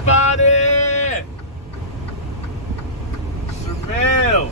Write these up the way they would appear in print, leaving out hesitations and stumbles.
everybody! Jamil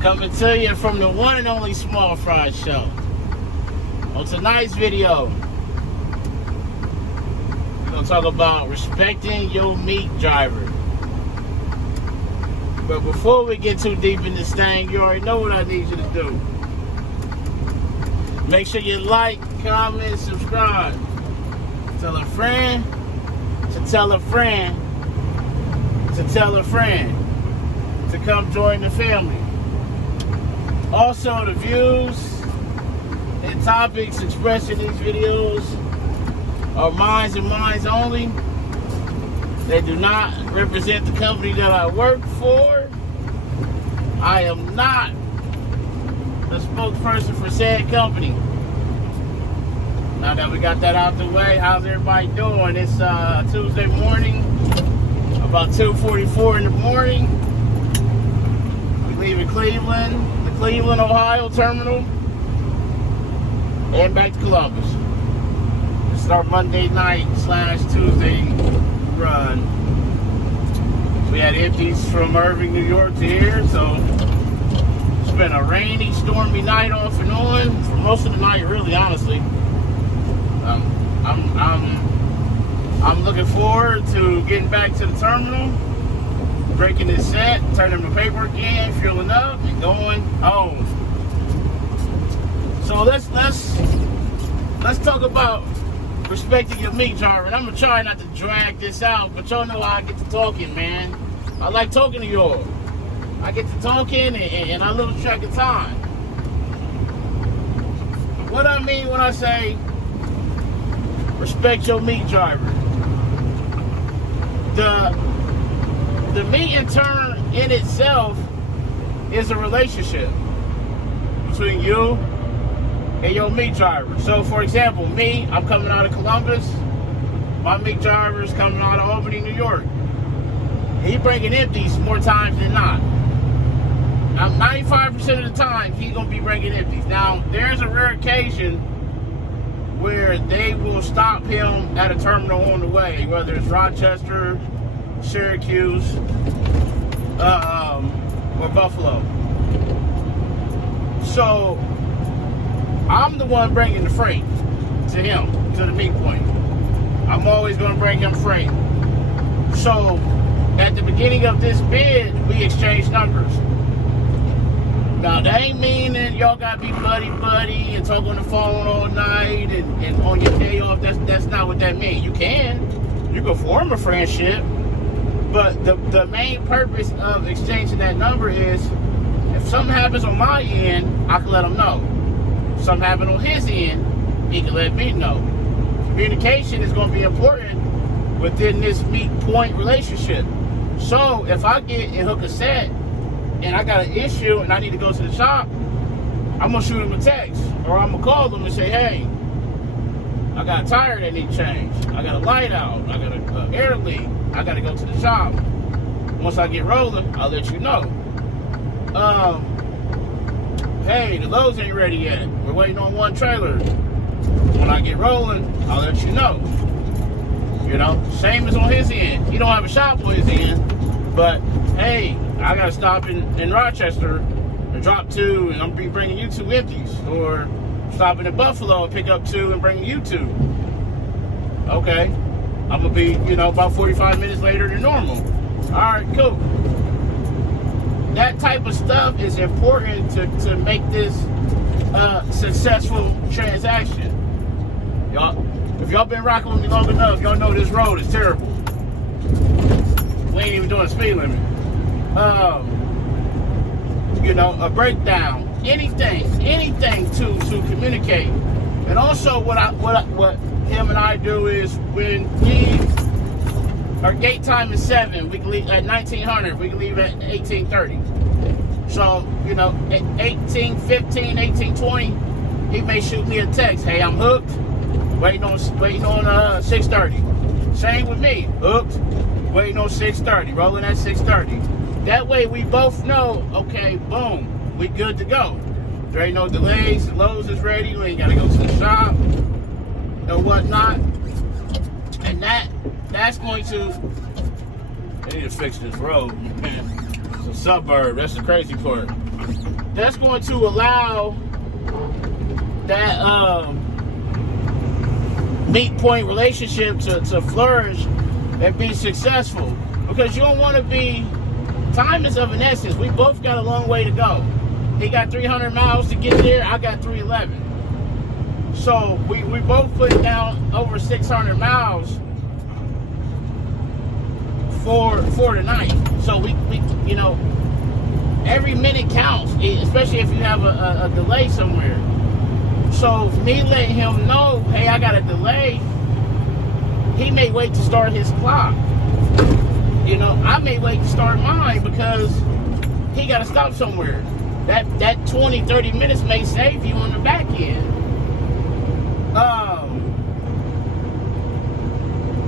coming to you from the one and only Small Fry Show. On tonight's video, we're going to talk about respecting your meat driver. But before we get too deep in this thing, you already know what I need you to do. Make sure you like, comment, subscribe. Tell a friend to tell a friend to tell a friend to come join the family. Also, the views and topics expressed in these videos are mine and mine only. They do not represent the company that I work for. I am not the spokesperson for said company. Now that we got that out the way, how's everybody doing? It's Tuesday morning, about 2:44 in the morning. We leaving Cleveland, the Cleveland, Ohio terminal, and back to Columbus. This is our Monday night / Tuesday run. We had empties from Irving, New York to here, so it's been a rainy, stormy night off and on for most of the night, really, honestly. I'm looking forward to getting back to the terminal, breaking this set, turning my paperwork in, fueling up, and going home. So let's talk about respecting your meat driver. And I'm gonna try not to drag this out, but y'all know how I get to talking, man. I like talking to y'all. I get to talking and I lose track of time. What I mean when I say respect your meat driver. The meat in turn in itself is a relationship between you and your meat driver. So for example, me, I'm coming out of Columbus. My meat driver is coming out of Albany, New York. He bringing empties more times than not. Now, 95% of the time, he's gonna be bringing empties. Now, there's a rare occasion where they will stop him at a terminal on the way, whether it's Rochester, Syracuse, or Buffalo. So I'm the one bringing the freight to him, to the meat point. I'm always going to bring him freight. So at the beginning of this bid, we exchanged numbers. Now that ain't mean that y'all got to be buddy and talk on the phone all night and on your day off. That's not what that means. You can form a friendship, but the main purpose of exchanging that number is if something happens on my end, I can let him know. If something happens on his end, he can let me know. Communication is going to be important within this meat point relationship. So if I get and hook a set and I got an issue and I need to go to the shop, I'm going to shoot him a text or I'm going to call them and say, hey, I got a tire that needs changed. I got a light out. I got an air leak. I got to go to the shop. Once I get rolling, I'll let you know. Hey, the loads ain't ready yet. We're waiting on one trailer. When I get rolling, I'll let you know. You know, same as on his end. He don't have a shop on his end, but hey, I gotta stop in Rochester and drop 2, and I'm gonna be bringing you 2 empties, or stopping in Buffalo and pick up 2 and bringing you 2. Okay, I'm gonna be, about 45 minutes later than normal. All right, cool. That type of stuff is important to make this successful transaction. Y'all, if y'all been rocking with me long enough, y'all know this road is terrible. We ain't even doing a speed limit. A breakdown, anything to communicate. And also what him and I do is when our gate time is 7, we can leave at 1900, we can leave at 1830. So, at 1815, 1820, he may shoot me a text, hey, I'm hooked, waiting on 6:30. Same with me, hooked, waiting on 6:30, rolling at 6:30. That way we both know, okay, boom, we good to go. There ain't no delays, the loads is ready, we ain't gotta go to the shop, no whatnot. going to, they need to fix this road, man. It's a suburb, that's the crazy part. That's going to allow that meet point relationship to flourish and be successful. Because you don't want to be, time is of an essence. We both got a long way to go. He got 300 miles to get there, I got 311. So we both put down over 600 miles for tonight. So we you know, every minute counts, especially if you have a delay somewhere. So me letting him know, hey, I got a delay, he may wait to start his clock. You know, I may wait to start mine because he got to stop somewhere. That 20, 30 minutes may save you on the back end.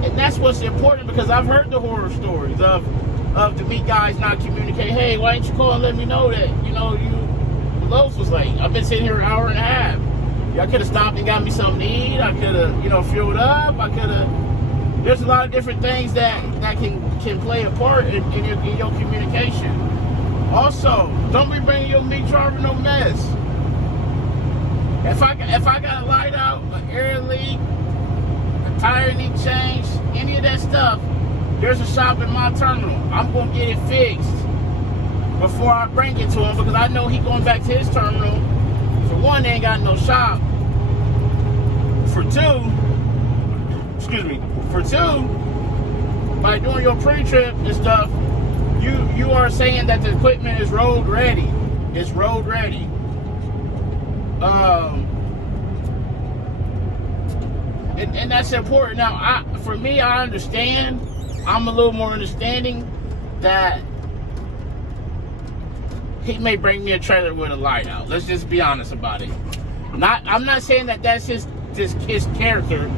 And that's what's important, because I've heard the horror stories of the meat guys not communicating. Hey, why didn't you call and let me know that, you know, the loaf was late? I've been sitting here an hour and a half. Y'all could have stopped and got me something to eat. I could have, you know, fueled up. I could have. There's a lot of different things that can play a part in your communication. Also, don't be bringing your meat driver no mess. If I got a light out, an air leak, a tire need changed, any of that stuff, there's a shop in my terminal. I'm gonna get it fixed before I bring it to him, because I know he going back to his terminal. For one, they ain't got no shop. For two, by doing your pre-trip and stuff, you are saying that the equipment is road ready. It's road ready. And that's important. Now, for me, I understand. I'm a little more understanding that he may bring me a trailer with a light out. Let's just be honest about it. I'm not saying that that's his character,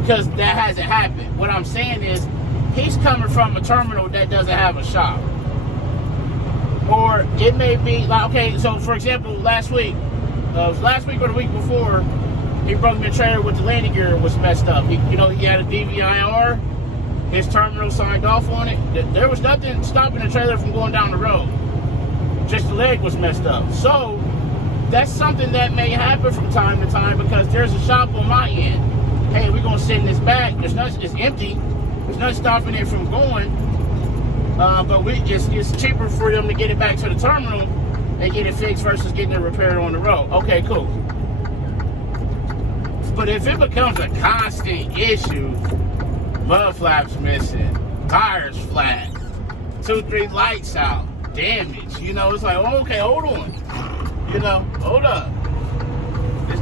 because that hasn't happened. What I'm saying is, he's coming from a terminal that doesn't have a shop. Or it may be like, okay, so for example, last week or the week before, he brought me a trailer with the landing gear was messed up. He had a DVIR. His terminal signed off on it. There was nothing stopping the trailer from going down the road. Just the leg was messed up. So that's something that may happen from time to time, because there's a shop on my end. Hey, we're gonna send this back. It's empty. There's nothing stopping it from going. But it's cheaper for them to get it back to the terminal and get it fixed versus getting it repaired on the road. Okay, cool. But if it becomes a constant issue, mud flaps missing, tires flat, 2-3 lights out, damage, it's like, okay, hold on. Hold up.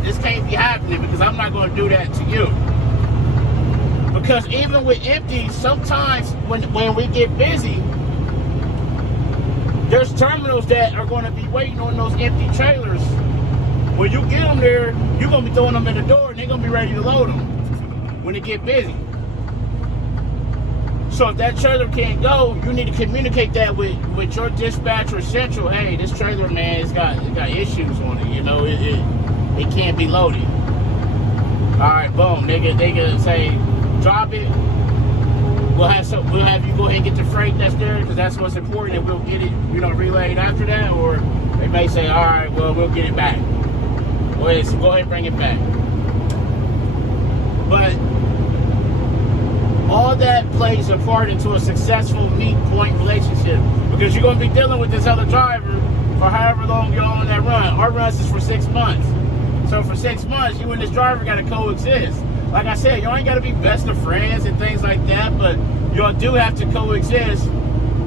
This can't be happening, because I'm not going to do that to you. Because even with empty, sometimes when we get busy, there's terminals that are going to be waiting on those empty trailers. When you get them there, you're going to be throwing them in the door, and they're going to be ready to load them when it get busy. So if that trailer can't go, you need to communicate that with your dispatch or central. Hey, this trailer, man, it's got issues on it. It can't be loaded. All right, boom. They can say, drop it. We'll have you go ahead and get the freight that's there, because that's what's important, and we'll get it, relayed after that. Or they may say, all right, well, we'll get it back. Well, so go ahead and bring it back. But all that plays a part into a successful meet point relationship, because you're going to be dealing with this other driver for however long you're on that run. Our runs is for 6 months. So for 6 months, you and this driver got to coexist. Like I said, y'all ain't got to be best of friends and things like that, but y'all do have to coexist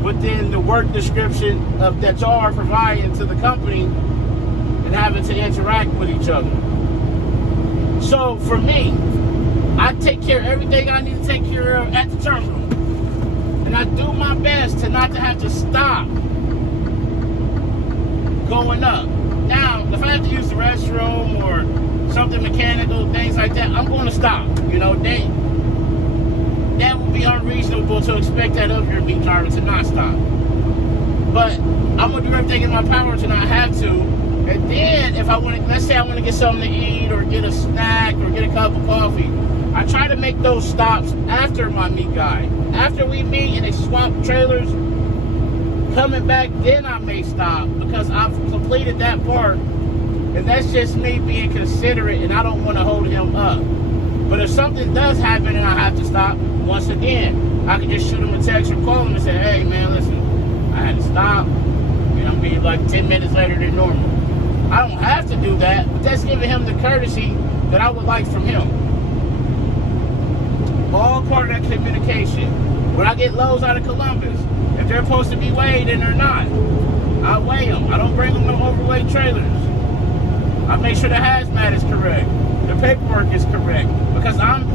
within the work description that y'all are providing to the company and having to interact with each other. So for me, I take care of everything I need to take care of at the terminal. And I do my best to not to have to stop going up. Now, if I have to use the restroom or something mechanical, things like that, I'm going to stop. That would be unreasonable to expect that of your meat driver to not stop. But I'm going to do everything in my power to not have to. And then if I want to, let's say I want to get something to eat or get a snack or get a cup of coffee, I try to make those stops after my meet guy. After we meet and they swap trailers, coming back, then I may stop because I've completed that part. And that's just me being considerate, and I don't want to hold him up. But if something does happen and I have to stop, once again, I can just shoot him a text or call him and say, hey, man, listen, I had to stop. You know, be like 10 minutes later than normal. I don't have to do that, but that's giving him the courtesy that I would like from him. All part of that communication. When I get loads out of Columbus, if they're supposed to be weighed and they're not, I weigh them. I don't bring them no overweight trailers. I make sure the hazmat is correct. The paperwork is correct. Because I'm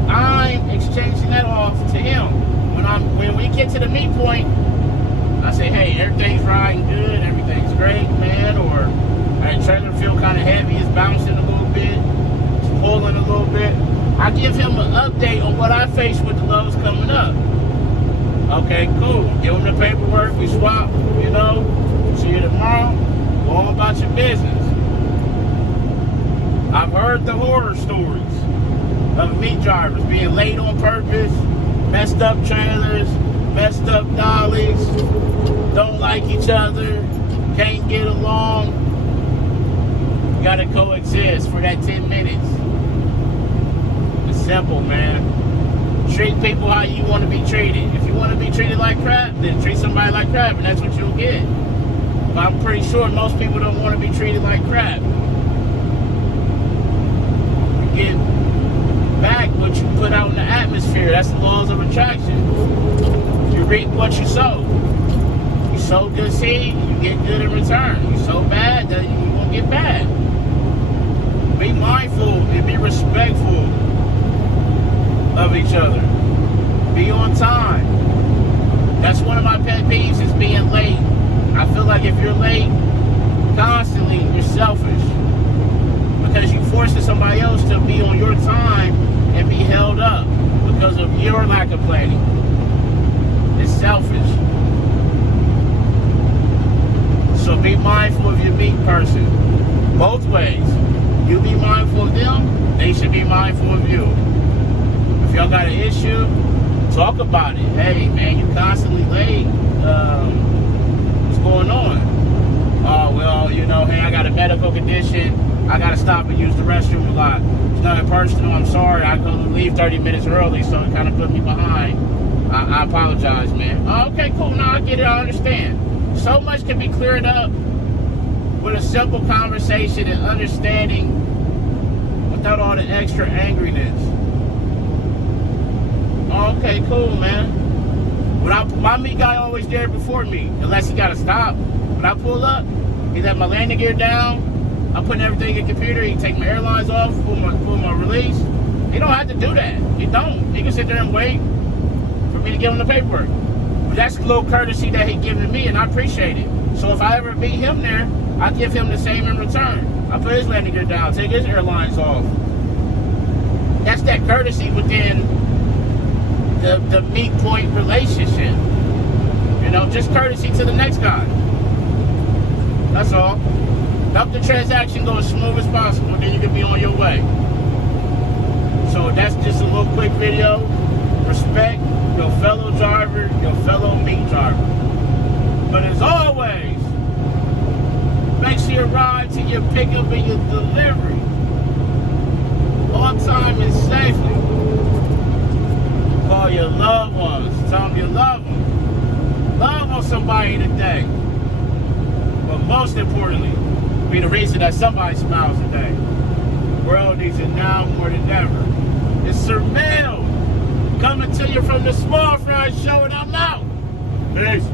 exchanging that off to him. When we get to the meet point, I say, hey, everything's riding good, everything's great, man, or the trailer feel kind of heavy, it's bouncing a little bit, it's pulling a little bit. I give him an update on what I face with the loads coming up. Okay, cool. Give him the paperwork, we swap, you know, see you tomorrow, go on about your business. I've heard the horror stories of meat drivers being late on purpose, messed up trailers, messed up dollies, don't like each other, can't get along. You gotta coexist for that 10 minutes. It's simple, man. Treat people how you want to be treated. If you want to be treated like crap, then treat somebody like crap, and that's what you'll get. But I'm pretty sure most people don't want to be treated like crap. Get back what you put out in the atmosphere. That's the laws of attraction. You reap what you sow. You sow good seed, you get good in return. You sow bad, then you won't get bad. Be mindful and be respectful of each other. Be on time. That's one of my pet peeves, is being late. I feel like if you're late constantly, you're selfish. Because you forcing somebody else to be on your time and be held up because of your lack of planning. It's selfish. So be mindful of your meat person. Both ways. You be mindful of them, they should be mindful of you. If y'all got an issue, talk about it. Hey, man, you constantly late. What's going on? Oh, well, you know, hey, I got a medical condition. I got to stop and use the restroom a lot. It's nothing personal. I'm sorry. I go to leave 30 minutes early, so it kind of put me behind. I apologize, man. Oh, okay, cool. No, I get it. I understand. So much can be cleared up with a simple conversation and understanding without all the extra angriness. Okay, cool, man. My meat guy always there before me, unless he got to stop. When I pull up, he let my landing gear down. I'm putting everything in the computer. He take my airlines off, pull my release. He don't have to do that. He don't. He can sit there and wait for me to give him the paperwork. But that's a little courtesy that he giving me, and I appreciate it. So if I ever meet him there, I give him the same in return. I put his landing gear down, take his airlines off. That's that courtesy within the meet point relationship. You know, just courtesy to the next guy. That's all. Help the transaction go as smooth as possible, and then you can be on your way. So that's just a little quick video. Respect your fellow driver, your fellow meat driver. But as always, make sure you ride to your pickup and your delivery on time and safely. Call your loved ones. Tell them you love them. Love on somebody today. But most importantly, be the reason that somebody smiles today. The world needs it now more than ever. It's Sir Mel coming to you from the Small Fry Show, and I'm out. Peace.